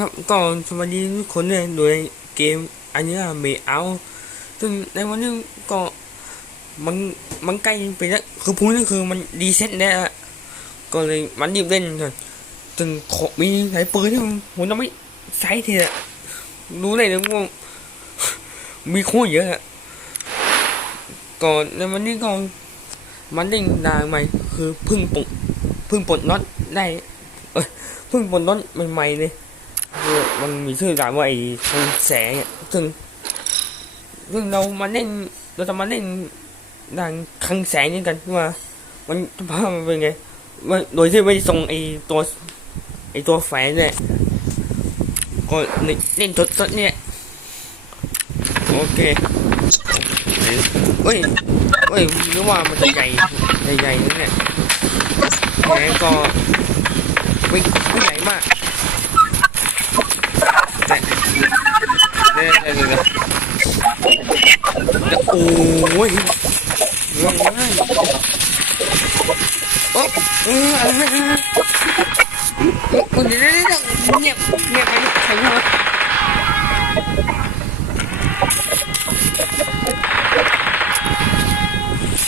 ครับก็สวัสดีทุกคนเลยโดยเกมอันนี้เมเอาซึ่งในวันนี้ก็มันมันใกล้ไปแล้วคือพูดนี่คือมันดีเซ็ตแล้วอะก็เลยมันรีบเล่นก่อนจนขอมีสายปืนที่ผมต้องไม่ใช้ทีอะรู้เลยนะว่ามีโคตรเยอะก่อนในวันนี้ก็มันเล่นด้ไหมคือพึ่งปลดเพึ่งปลดน็อตได้เอ้ยพิ่งบนรถใหม่ๆเลย มันมีชื่อร้านว่าไอ้ทงแสงอะซึ่งซึ่งเรามาเล่นเราจะมาเล่นดังคังแสงนี่กันว่า มันภาพมันเป็นไงว่าโดยที่ไม่ส่งไอ้ตัวไอ้ตัวแฝงเนี่ยก็เล่นสดๆเนี่ยโอเคเฮ้ยเฮ้ยนึกว่ามันจะใหญ่ใหญ่ๆนี่เนี่ยแหมก็วิ่งวิ่งใหญ่มากแต่ เดี๋ยวเดี๋ยวเดี๋ยวเดี๋ยวโอ้ยเรื่องง่ายโอ้เอออะไรนะโอ้เดี๋ยวเดี๋ยวเดี๋ยวเงียบเงียบไปใครวะ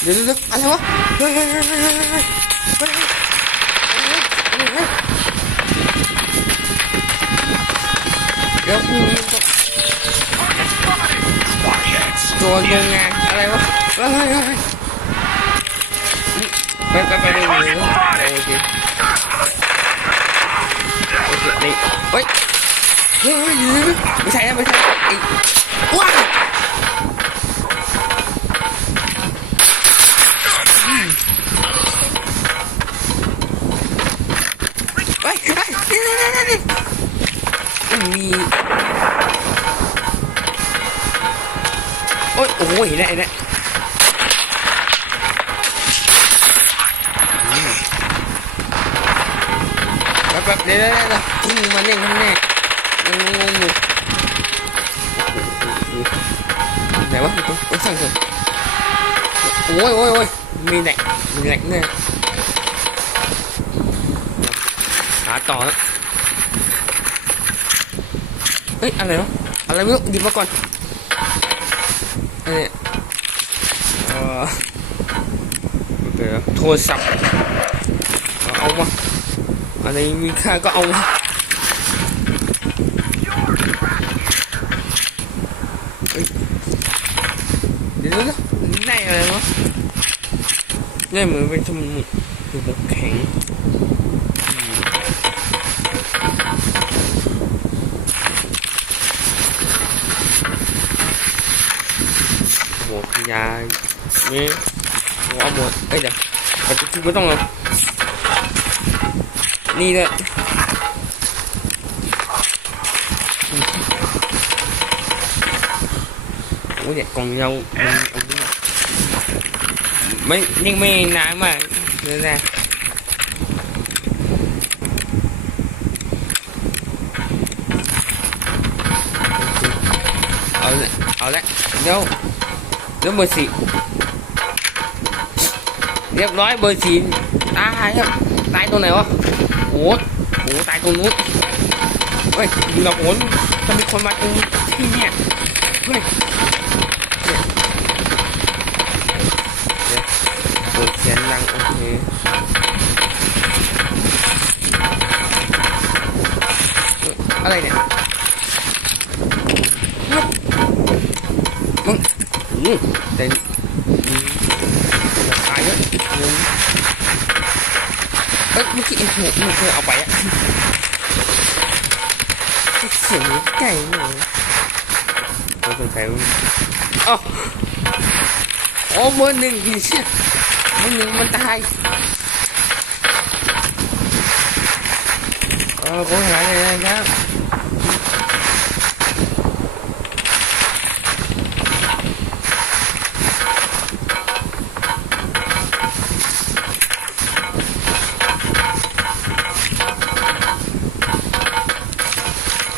เดี๋ยวเดี๋ยวเดี๋ยวอะไรวะเฮ้ยเฮ้ยเฮ้ยเฮ้ยเฮ้ยเฮ้ยเฮ้ยเดี๋ยว พรุ่งนี้ก็ตัวโรงงานอะไรวะเฮ้ยเฮ้ยเฮ้ยไปไปไปไปเลยโอเคโอเคนี่เฮ้ยเฮ้ยไม่ใช่นะไม่ใช่ไอ้ว้าเฮ้ยเฮ้ยเฮ้ยเฮ้ย มีโอ้ยโอ้ยเห็นแล้วเห็นแล้วแป๊บแป๊บเดี๋ยวเดี๋ยวเดี๋ยวเพิ่งมาเล่นครั้งแรกยังงงอยู่ไหนวะตรงตรงสั่งเถอะโอ้ยโอ้ยโอ้ยมีแหลกมีแหลกเนี่ยหาต่อเฮ้ยอะไรเนาะอะไรไม่รู้หยิบมาก่อนเอ้ยเออเดี๋ยวโทรศัพท์เอามาอะไรมีค่าก็เอามาเดี๋ยวนะได้อะไรวะได้เหมือนเป็นสมุดสมุดแข็งโอ้โหยานี่หัวหมดเอ้ยเดี๋ยว แต่ทุกไม่ต้องหรอกนี่เลยโอ้ยเด็กกล่อง เรียบร้อยเบอร์สี่ตายครับตายตรงไหนวะโอ้โหตายตรงนู้นเฮ้ยอยู่กับผมจะมีคนมาตรงที่เนี่ยเฮ้ยเปิดเสียงดังโอเคอะไรเนี่ยมึงแต่อืมจะตายเยอะอืม เอ้ยเมื่อกี้ไอ้หัวมันเคยเอาไปอะเสียงไก่เนี่ยเราสนใจว่าอ๋อโอ้เบอร์หนึ่งพี่เชี่ยเบอร์หนึ่งมันตายเออผมหาเลยนะครับ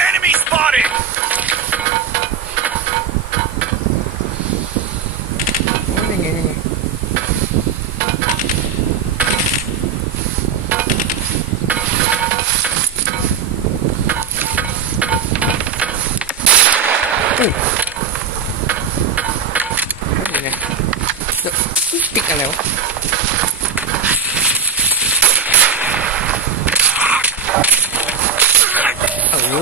Enemy spotted! โอ้ยยังไงยังไง อุ้ยนี่ไงจะติ๊กอะไรวะโอ้โห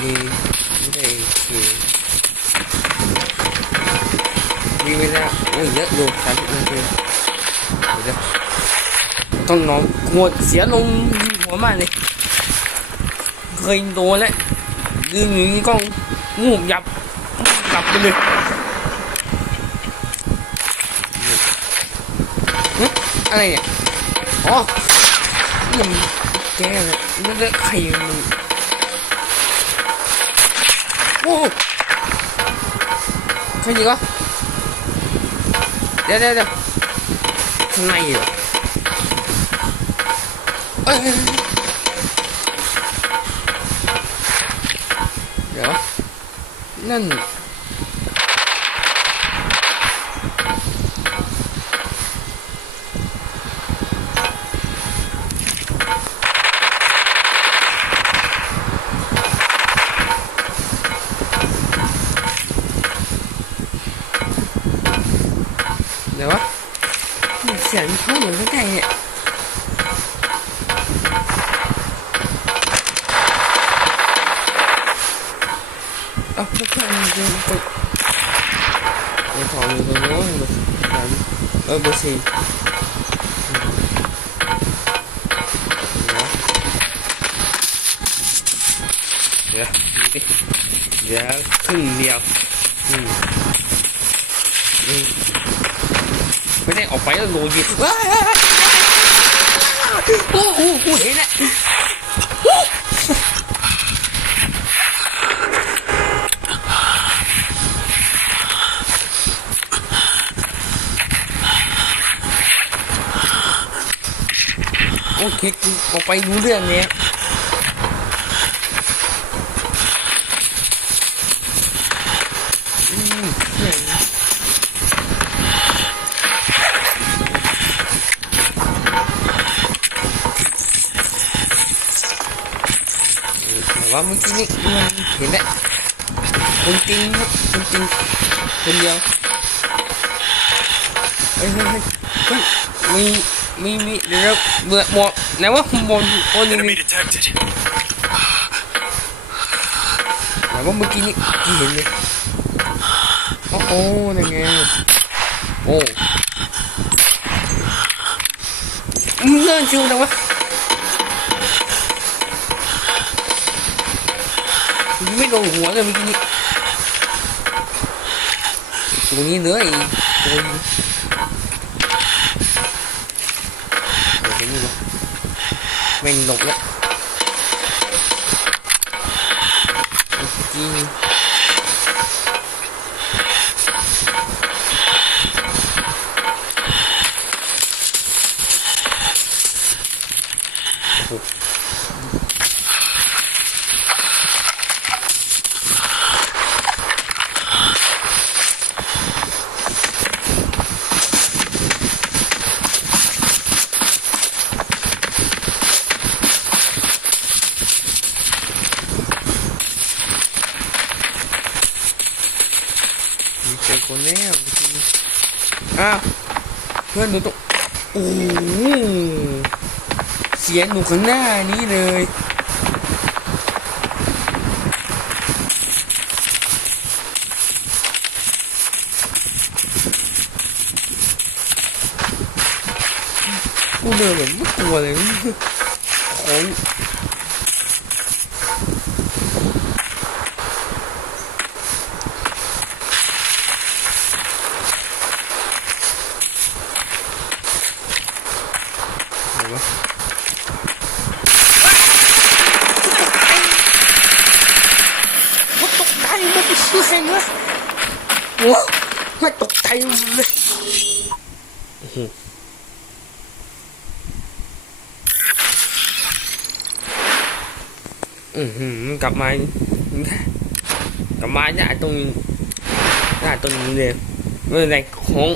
นี่ไม่ได้คือมีเวลาโอ้ยเยอะอยู่สามสิบนาทีเดี๋ยว ต้องนอนหัวเสียลมหัวมากเลย เคยโดนแล้วยืนอย่างนี้ก็งูยับกลับไปเลยอะไรเนี่ย อ๋อมันแก้เลยมันจะใครมันโอ้ใครยิงวะเดี๋ยวเดี๋ยวเดี๋ยวข้างในเหรอเอ้ย เดี๋ยวนั่นเดี๋ยววะเสียงเขาเหมือนใกล้ๆเนี่ยเอาเพื่อนๆเดินไปในของอยู่ตรงโน้นเบอร์สามเออเบอร์ สี่เดี๋ยวเดี๋ยวดูดิเดี๋ยวครึ่งเดียวอืมอืมไม่ได้ออกไปแล้วโรยยิงว้ายโอ้โหกูเห็นแล้ว คกูออกไปรู้เรื่องเนี้ยว่าเมื่อกี้นี่มันเห็นแหละคนจริงครับคนจริงคนเดียวเฮ้ยเฮ้ยเฮ้ยมี มีมีเดี๋ยวเบื่อหมดไหนว่าข้างบนโอ้นี่ Enemy นี่ detected. ไหนว่าเมื่อกี้นี่ที่เห็นเลยโอ้โอ้นั่นไงโอ้มึงเลื่อนชิวจังวะมึงไม่โดนหัวเลยเมื่อกี้นี่ตรงนี้เหลืออีกตัวนึ งเดี๋ยวเห็นอยู่ปะแม่งหลบแล้วจริงโอ้โหมีเจอคนแล้วจริง อ้าวเพื่อนหนูตกโอ้เสียงหนูข้างหน้านี้เลยกูเดินแบบไม่กลัวเลยของไหนวะว่าตกใจ มันเป็นชื่อใครวะโอ้ไม่ตกใจเลยอืมกลับมากลับมาได้ตรงได้ตรงนี้เลยไม่เป็นไรของ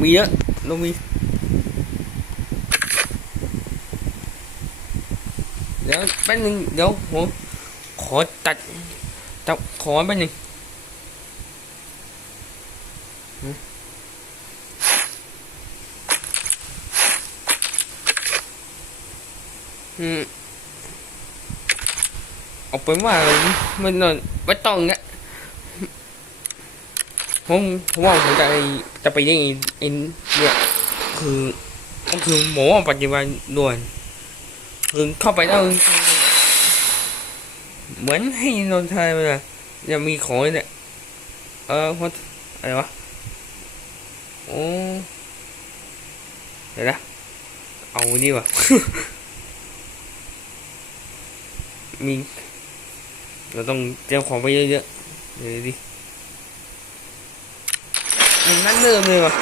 มีเยอะต้องมีเดี๋ยวแป๊บนึงเดี๋ยวผมขอตัดตัดขอแป๊บนึง อืมเอาเป็นว่ามันนอนไม่ต้องเนี่ยผมผมว่าผมจะไปจะไปยังไงไอ้เนี่ยคือก็คือหมอปัจจุบันด่วนคือเข้าไปแล้วเหมือนให้นอนทายไปเลยยังมีของเลยเนี่ยเออพออะไรวะโอ้เดี๋ยวนะเอานี่วะ มี เราต้องเตรียมของไปเยอะๆเดี๋ยวดิมันนั่นเริ่มเลยวะ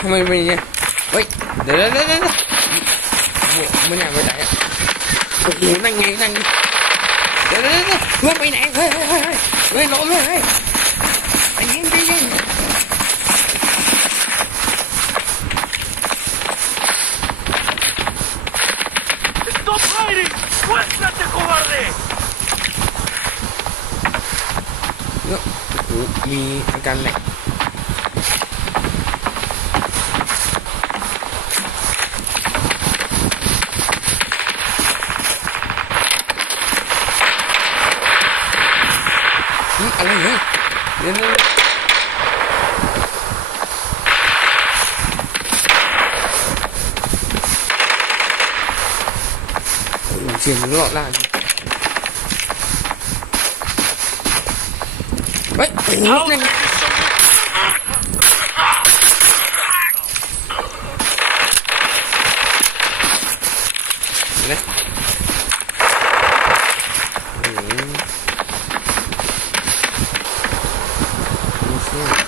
ทำไมเป็นอย่างเงี้ยเฮ้ย เดี๋ยวเดี๋ยวเดี๋ยวเดี๋ยวโอ้โหมันอยากไปไหนอะโอ้โหนั่งไงนั่งเดี๋ยวเดี๋ยวเดี๋ยวไปไหน เฮ้ยเฮ้ยเฮ้ยเฮ้ยล้มเลยเฮ้ยใจเย็นใจเย็น ¡Stop fighting! ¡Muéstrate, cobarde! โอ้โห มีอาการแหลกอะไรเนี่ยเดี๋ยวเดี๋ยวเสียงมันรอดล่างเฮ้ยโอ้โหนั่นไง เห็นไหมโอ้โหดูสิ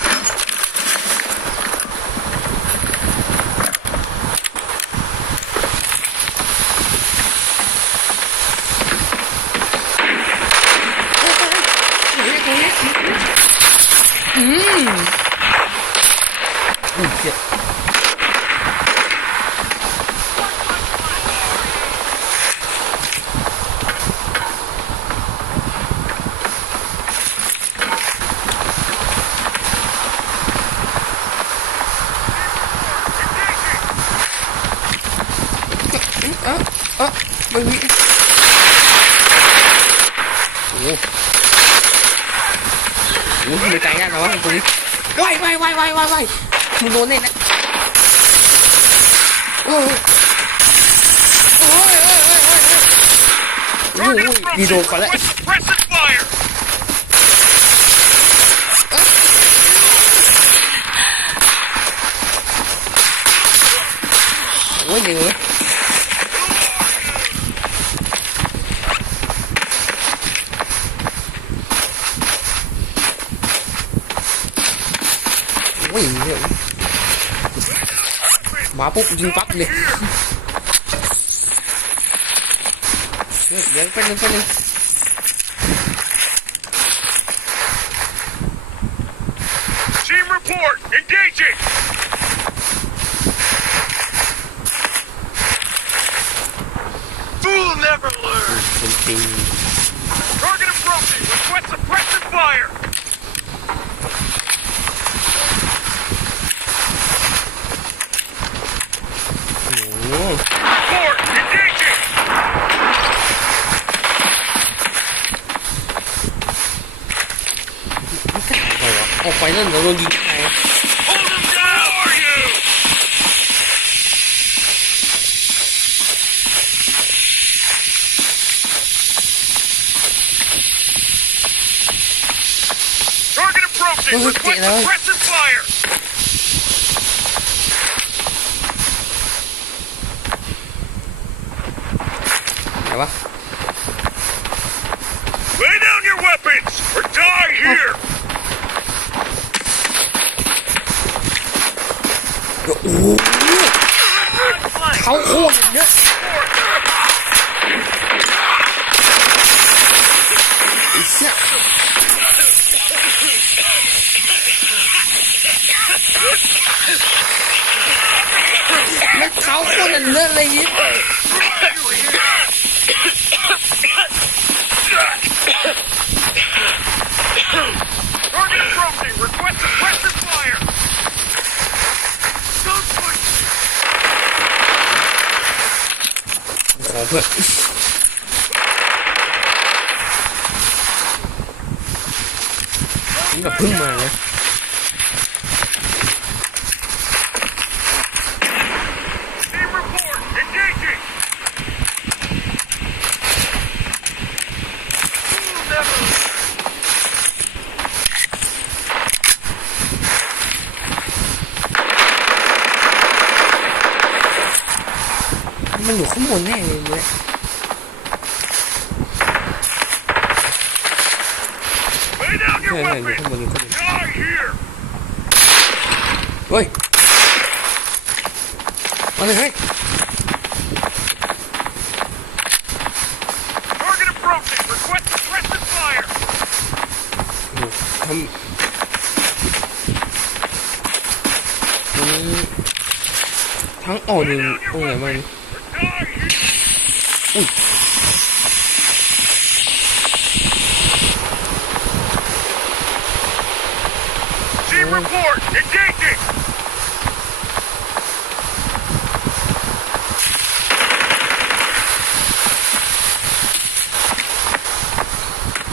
อืมอุ้ยเจ็บ เออเออไม่มีโอ้โหโอ้โหไม่ใจได้หรอวะตรงนี้ว้าย ว้ายว้ายว้ายว้ายว้ายมึงโดนแน่นะโอ้ยโอ้ยโอ้ยโอ้ยโอ้ย ยวมาปุ๊บยิงปั๊บเลย เดี๋ยวเดี๋ยวไปบนึงไปบนึง Team report! Engaging! Fool never learns! คนจริง Target approaching! Request suppressive fire! 真的问题。Request suppressive fire! Apa? เขาโคตรเยอะไอ้เชี่ยมันเท้าคนอันเลิศเลยยิบ เพื่อนนี่แบพึ่งมานะ มันอยู่ข้างบนแน่เลยเนี่ย Lay down ใช่ your ใช่อยู่ weapons. ข้างบนอยู่ข้างบน Die here. เฮ้ยมาเลยเฮ้ย Target approaching. Request suppressive fire. โอ้โหทำทั้งทั้งอ่อนอยู่ตรงไหนมัน Team report, engaging!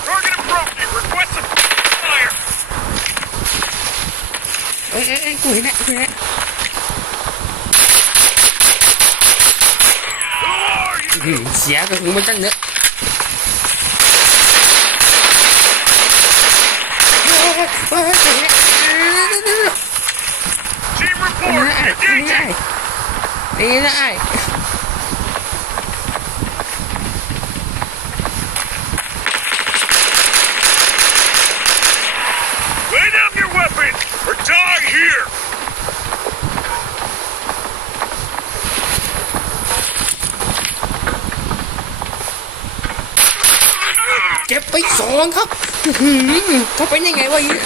Target approaching, request fire! Ê, ê, ê, quỷ nè, quỷ nè. เสียก็คือมันตั้งเนื้อะเฮ้ยเฮ้ยเฮ้ยเฮ้ยเฮ้ยเฮ้ย Team อัน report. นี้ไอ้อันนี้ไอ้ Engaging. อันนี้ไอ้ Lay down your weapons or die here. เจ็บไปส องครับเขาเป็นยังไงวะยี่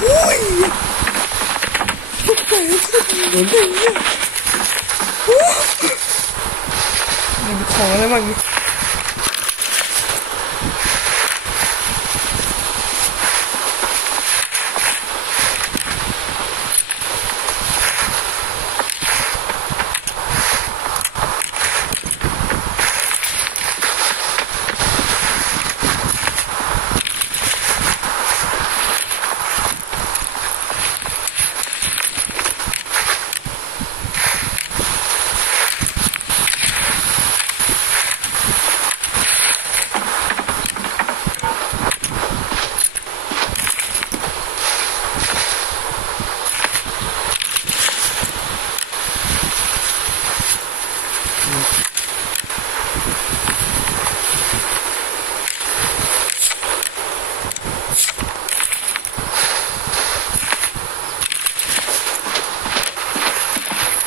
โอ้ยทุกคนโดนได้เนี่ยโอ้ยมันขออะไรบ้างเนี่ย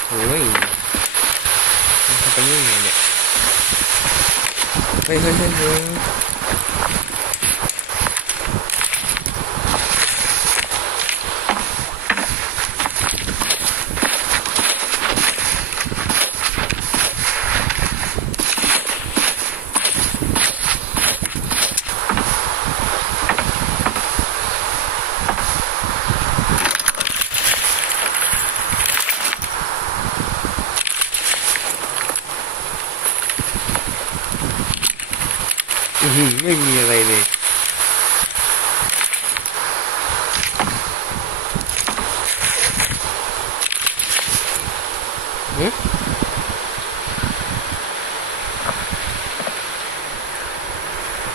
โอ้ยมันทำไปยังไงเนี่ย เฮ้ยเฮ้ยเฮ้ยเฮ้ยอื้อหือ ไม่มีอะไรเลย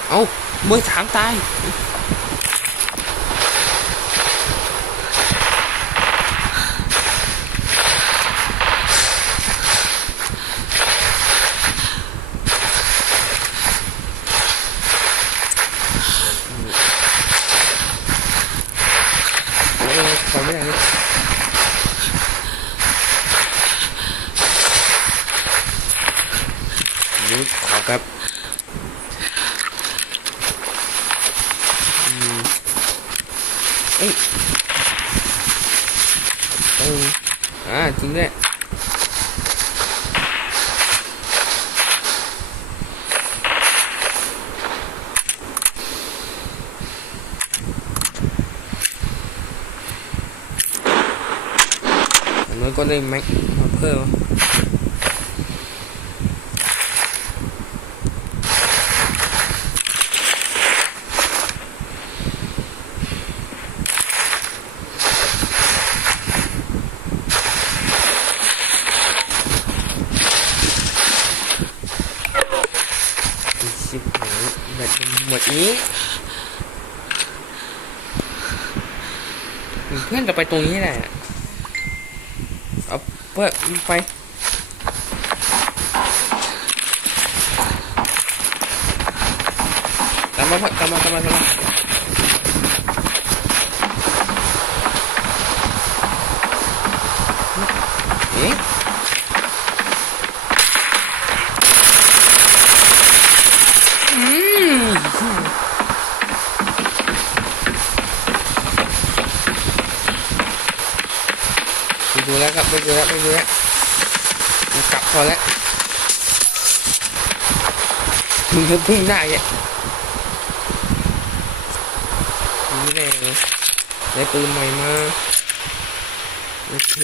เอาเมื่อสามตาย โอ้ยขอ ไม่ได้เลยนี่ขอครับเอ้ยเอออ่าจริงด้วยอ ยแม็กมาเพิ่มสิบหมันหมดนี้เพื่อนจะไปตรงนี้แหละ เปิดไปตามมาเพื่อตามมาตามมาตามมาเอ๊ะ ไปดูแล้วครับ ไปดูแล้วไปดูแล้วมันกลับพอแล้วมึงพุ่งได้อะนี่แหละได้ปืนใหม่มาโอเค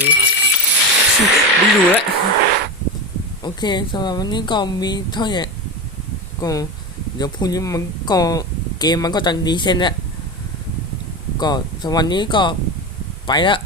ไม่ดูแล้วโอเคสำหรับวันนี้ก็มีเท่าไหร่ก็เดี๋ยวพรุ่งนี้มันก็เกมมันก็จะดีเซนแล้วก็สำหรับวันนี้ก็ไปแล้ว